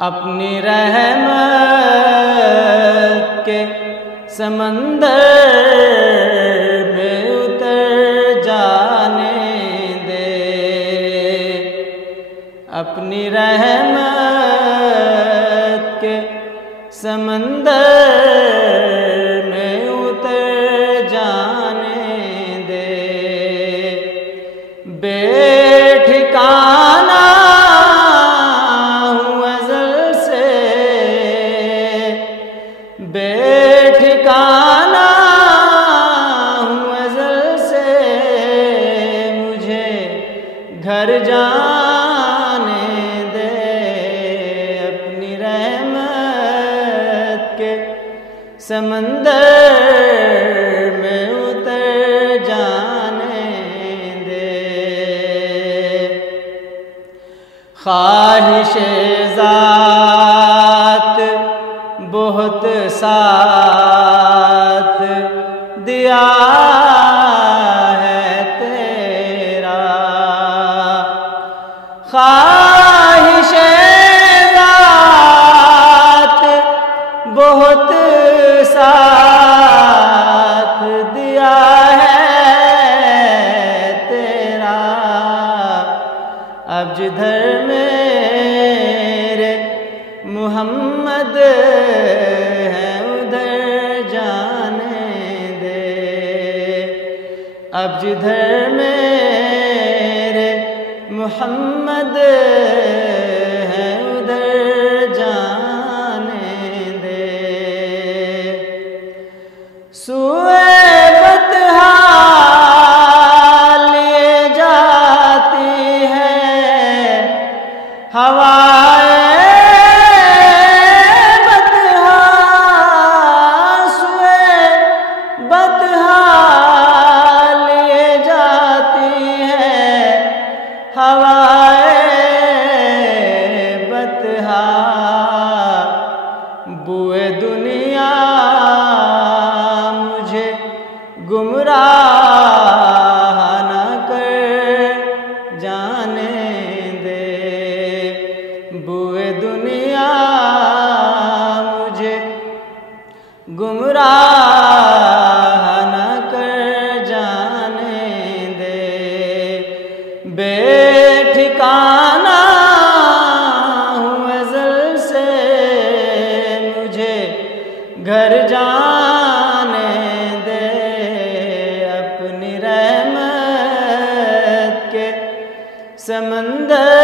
अपनी रहमत के समंदर में उतर जाने दे, अपनी रहमत के समंदर में उतर जाने दे। बेठिकाना हूँ अज़ल से, बेठिकाना हूँ अज़ल से, मुझे घर जाने दे। अपनी रहमत के समंदर में उतर जाने दे। ख्वाहिशे ज़ात बहुत साथ दिया है तेरा, ख्वाहिशे ज़ात बहुत साथ दिया है तेरा। अब जिधर मेरे मुहम्मद है उधर जाने दे, अब जिधर मेरे मुहम्मद है उधर जाने दे। सूए बतहा लिए जाती है हवाएं, बतहा सूए बतहा लिए जाती है हवाएं, बतहा बुए दुनिया मुझे गुमराह न कर जाने दे। बुए दुनिया मुझे गुमराह न कर जाने दे। बेठिकाना हूँ अज़ल से, मुझे घर जाने दे। अपनी रहमत के समंदर